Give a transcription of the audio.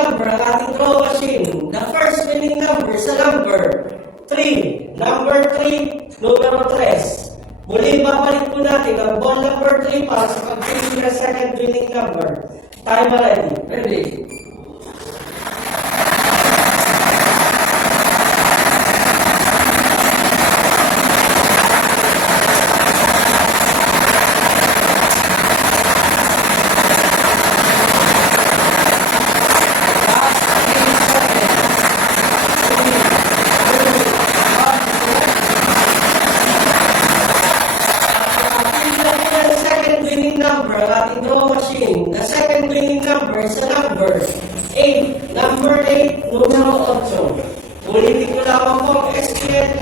number ang ating draw machine. The first winning number sa number 3. Number 3, numero 3. Muli babalik po natin ang ball number 3 para sa pag-pili ng second winning number. Time ready. Ready. Number ang ating draw machine. The second winning number is the number 8. Number 8, numero 8. Ulitin ko lamang po ang SPL